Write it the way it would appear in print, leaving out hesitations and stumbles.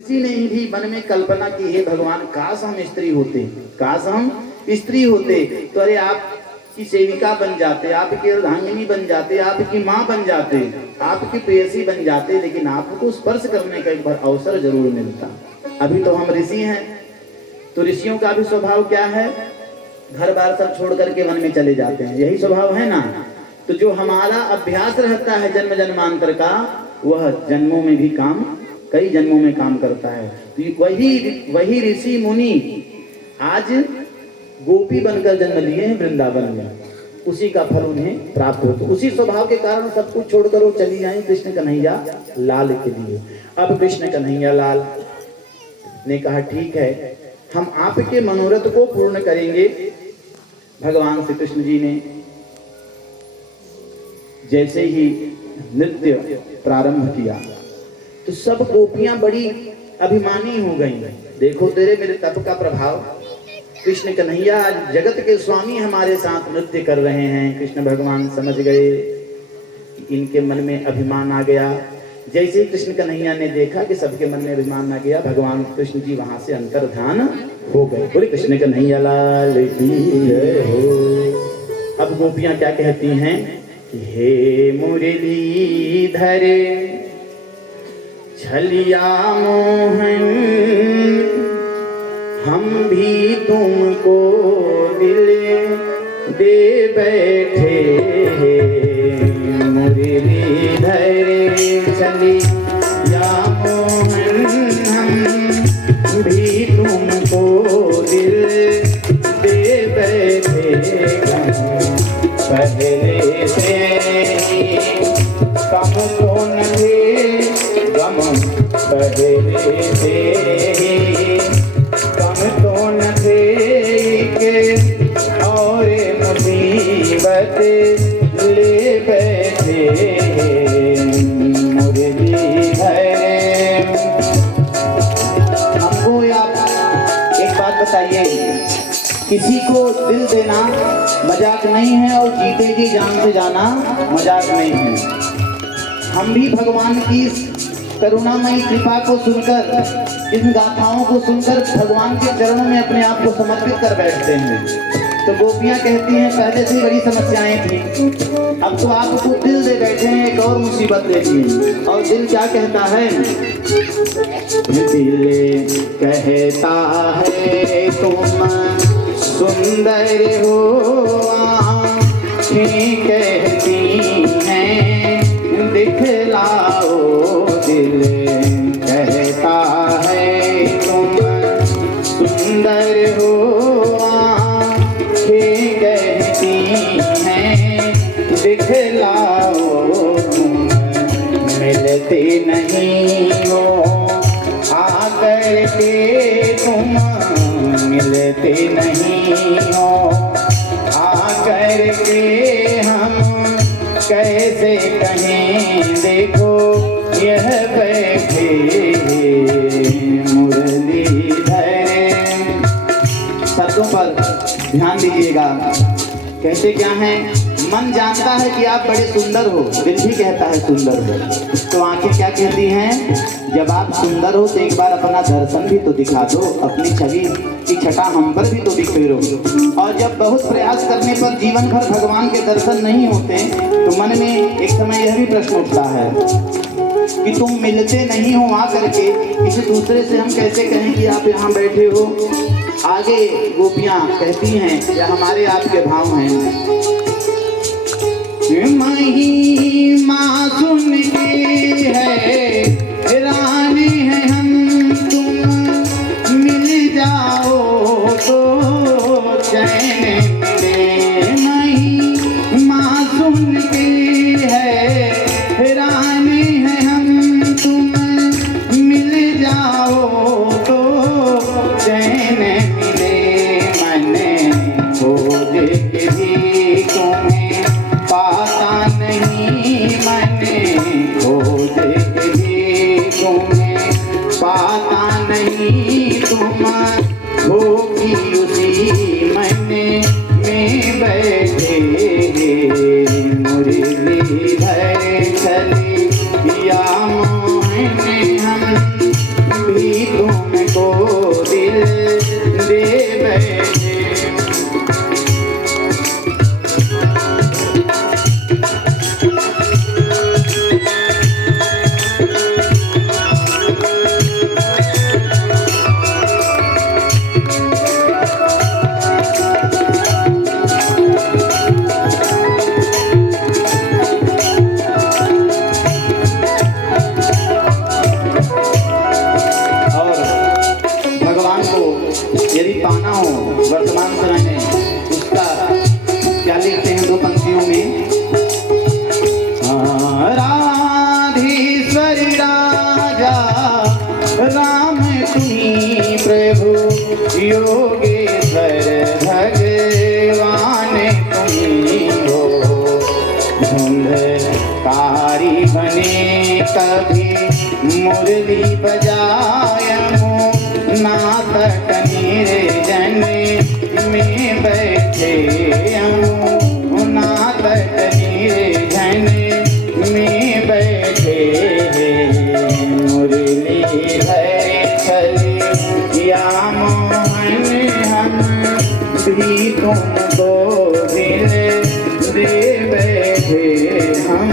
किसी ने भी मन में कल्पना की, हे भगवान काश हम स्त्री होते, काश हम स्त्री होते तो अरे आपकी सेविका बन जाते, आपकी अर्धांगिनी बन जाते, आपकी माँ बन जाते, आपकी प्रेयसी बन जाते, लेकिन आपको स्पर्श करने का एक बार अवसर जरूर मिलता। अभी तो हम ऋषि हैं, तो ऋषियों का भी स्वभाव क्या है, घर बार सब छोड़ करके वन में चले जाते हैं, यही स्वभाव है ना। तो जो हमारा अभ्यास रहता है जन्म जन्मांतर का, वह जन्मों में भी काम, कई जन्मों में काम करता है। तो वही ऋषि मुनि आज गोपी बनकर जन्म लिए हैं वृंदावन में, उसी का फल उन्हें प्राप्त हो। तो उसी स्वभाव के कारण सब कुछ छोड़कर वो चली जाए कृष्ण कन्हैया लाल के लिए। अब कृष्ण कन्हैया लाल ने कहा ठीक है, हम आपके मनोरथ को पूर्ण करेंगे। भगवान श्री कृष्ण जी ने जैसे ही नृत्य प्रारंभ किया तो सब गोपियां बड़ी अभिमानी हो गईं। देखो तेरे मेरे तप का प्रभाव, कृष्ण कन्हैया आज जगत के स्वामी हमारे साथ नृत्य कर रहे हैं। कृष्ण भगवान समझ गए कि इनके मन में अभिमान आ गया। जैसे ही कृष्ण कन्हैया ने देखा कि सबके मन में अभिमान आ गया, भगवान कृष्ण जी वहां से अंतर्धान हो गए। बोले कृष्ण कन्हैया लाल की जय हो। अब गोपियां क्या कहती हैं कि हे मुरलीधर छलिया मोहन, हम भी तुमको दिल दे बैठे। मुरलीधर छलिया मोहन, हम भी तुमको दिल दे बैठे। पहले से कम तो न थे गम, पहले से कम तो न थे के और मुसीबत ले बैठे। मुरलीधर हमको आप एक बात बताइए, किसी को दिल देना मजाक नहीं है और जीते जी जान से जाना मजाक नहीं है। हम भी भगवान की करुणामयी कृपा को सुनकर, इन गाथाओं को सुनकर भगवान के चरणों में अपने आप को समर्पित कर बैठते हैं। तो गोपियां कहती हैं पहले से बड़ी समस्याएं थी, अब तो आपको दिल दे बैठे हैं, एक और मुसीबत ले ली। और दिल क्या कहता है, दिल कहता है तुम सुंदर हो, आँखें कहती हैं दिखलाओ। दिल कहता है तुम सुंदर हो, आँखें कहती हैं दिखलाओ। तुम मिलते नहीं हो आकर के, तुम मिलते नहीं हो आकर के, हम कैसे कहें देखो यह बैठे। मुरलीधर शब्दों पर ध्यान दीजिएगा, कहते क्या हैं, मन जानता है कि आप बड़े सुंदर हो, दिल भी कहता है सुंदर हो। तो आंखें क्या कहती हैं, जब आप सुंदर हो तो एक बार अपना दर्शन भी तो दिखा दो, अपनी छवि की छटा हम पर भी तो बिखेरो। और जब बहुत प्रयास करने पर जीवन भर भगवान के दर्शन नहीं होते तो मन में एक समय यह भी प्रश्न उठता है कि तुम मिलते नहीं हो आ करके, किसी दूसरे से हम कैसे कहें कि आप यहाँ बैठे हो। आगे गोपियाँ कहती हैं, या हमारे आपके भाव हैं, महिमा सुन के है रानी है हम, तुम मिल जाओ तो चैन मिले। महिमा सुन के है रानी है हम, तुम मिल जाओ तो चैन मिले। मैंने खोज के भी तुम्हें पाता नहीं, मैंने खोज के भी तुम्हें पाता नहीं। तुम होगी उसी मैंने में बैठे। मुरलीधर चलिया मोहन, हम भी भी तुमको दिल दे बैठे। यदि पाना हो वर्तमान समय में, उसका क्या लिखते हैं दो पंक्तियों में? राधेश्वरी राजा राम तुम्ही प्रभु, योगेश्वर भगवान तुम्ही हो। धुंधकारी बने कभी मुरली बजायमो, नाथ निर्जन में बैठे अमो, नाथ निर्जन में बैठे। मुरली भरे चले या मोहन, हम भी तुमको दिल दे बैठे हम।